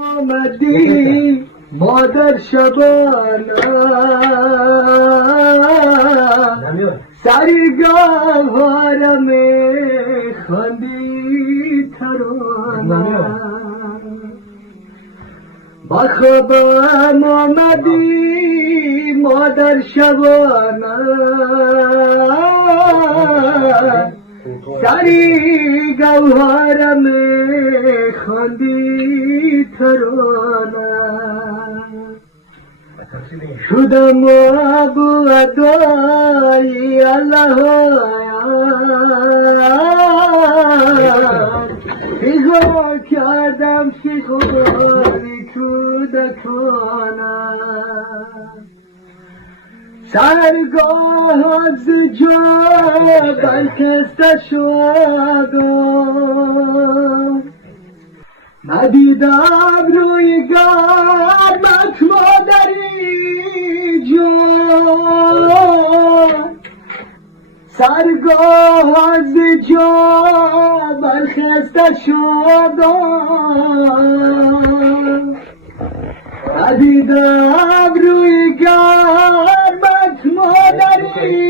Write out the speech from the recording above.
آمدی مادر شبانه سری گوهرم خواندی ترانه با خوابم آمدی مادر شبانه سری گوهرم خواندی ترانه شدم ابو ادای الله فیغا کردم فیغاری کودکانه سرگاه از جا برکسته شد ندیدم روی گرمت مادری جان سرگاه از جا برخسته شد ندیدم روی گرمت مادری